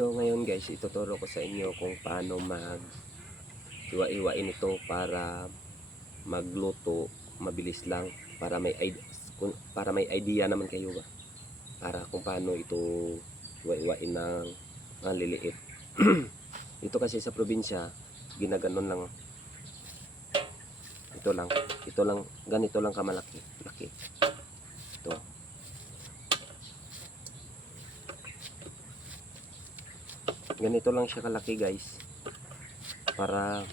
So ngayon guys, ituturo ko sa inyo kung paano mag iwa-iwain ito para magluto mabilis lang para may para may idea naman kayo ba para kung paano ito iwa-iwain ng ng liliit. ito kasi sa probinsya, ginaganon lang. Ito lang, ito lang, ganito lang kamalaki, laki. Ito. Ganito lang siya kalaki guys. Para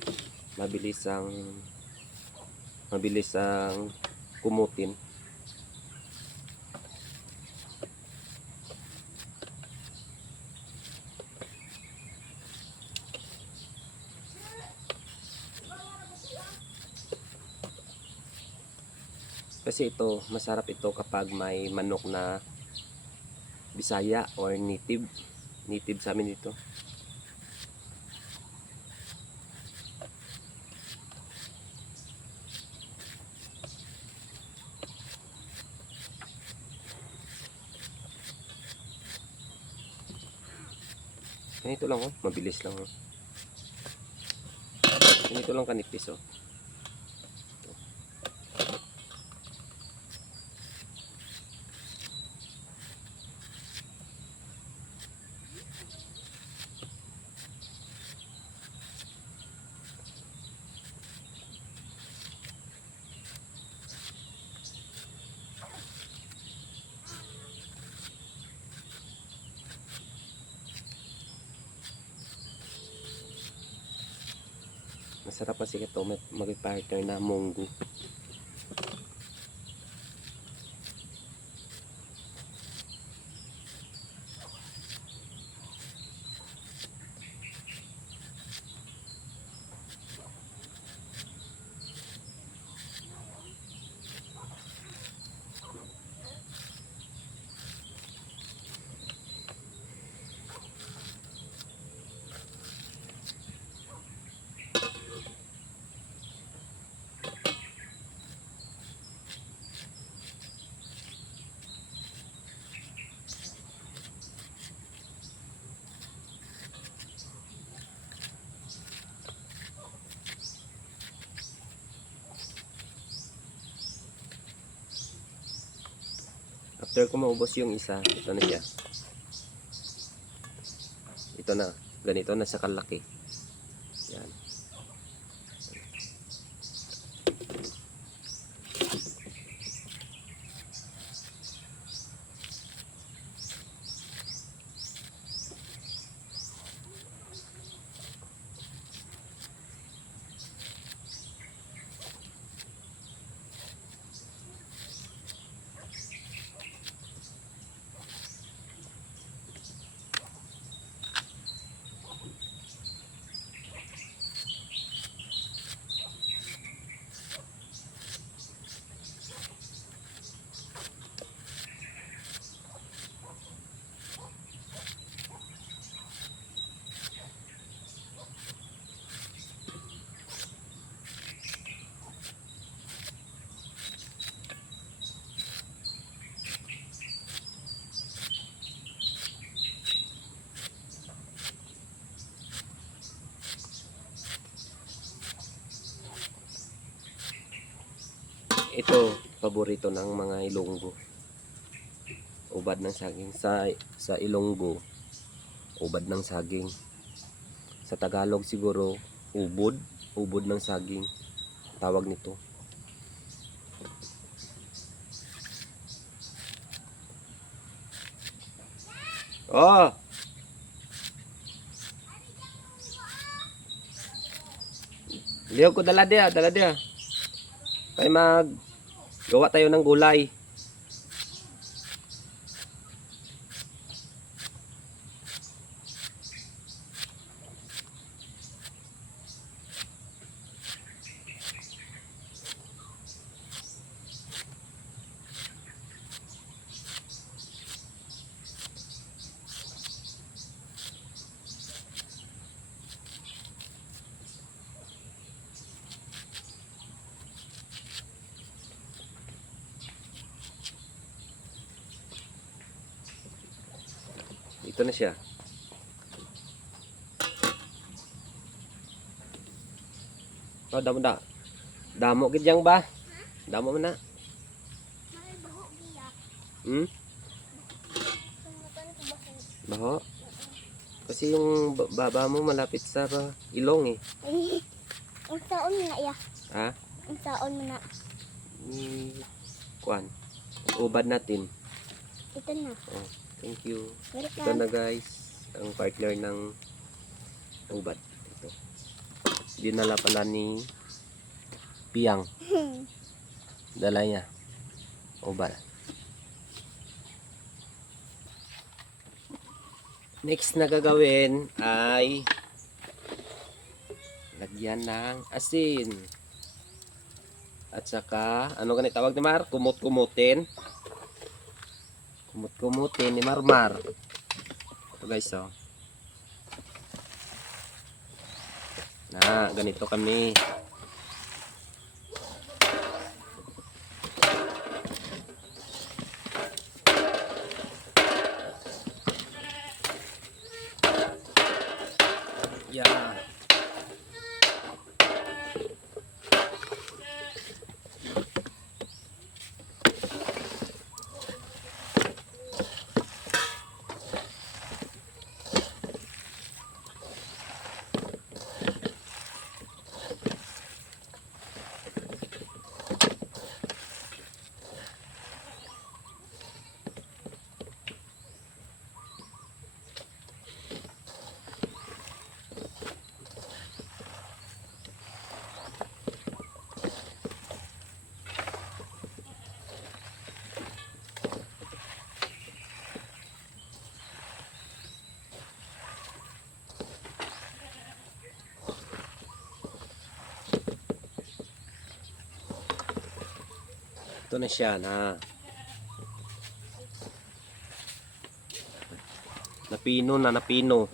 mabilis ang mabilis ang kumutin. Kasi ito, masarap ito kapag may manok na Bisaya or native. Native sa amin dito. Ganito lang oh, mabilis lang oh. Ganito lang kanipis oh. Masarap kasi ito mag- mag-partner na munggo. After ko maubos yung isa, ito na siya. Ito na. Ganito na sa kalaki. Paborito ng mga Ilonggo. Ubad ng saging. Sa, sa Ilonggo, ubad ng saging. Sa Tagalog siguro, ubod. Ubod ng saging. Tawag nito. Oh! Liyaw ko dala dia, dala dia. Kaya mag gawa tayo ng gulay. Ito na siya. Oh, damo na. Damo gidyang ba? Damo mo na. Hmm? Baho? Kasi yung baba mo malapit sa ba, ilong eh. Ang taon na iya. Ha? Ang taon mo na. Kuan. Ubad natin. Ito na. Oh. Thank you. Ito Welcome. na guys, ang partner ng ubad. Ito. Dinala pala ni Piang. Dala niya. Ubad. Next na gagawin ay lagyan ng asin. At saka, ano ganit tawag ni Mar? Kumut-kumutin. Kumut-kumutin ni Marmar. Ito guys, oh. Na, ganito kami. Ito na siya na. Napino na napino.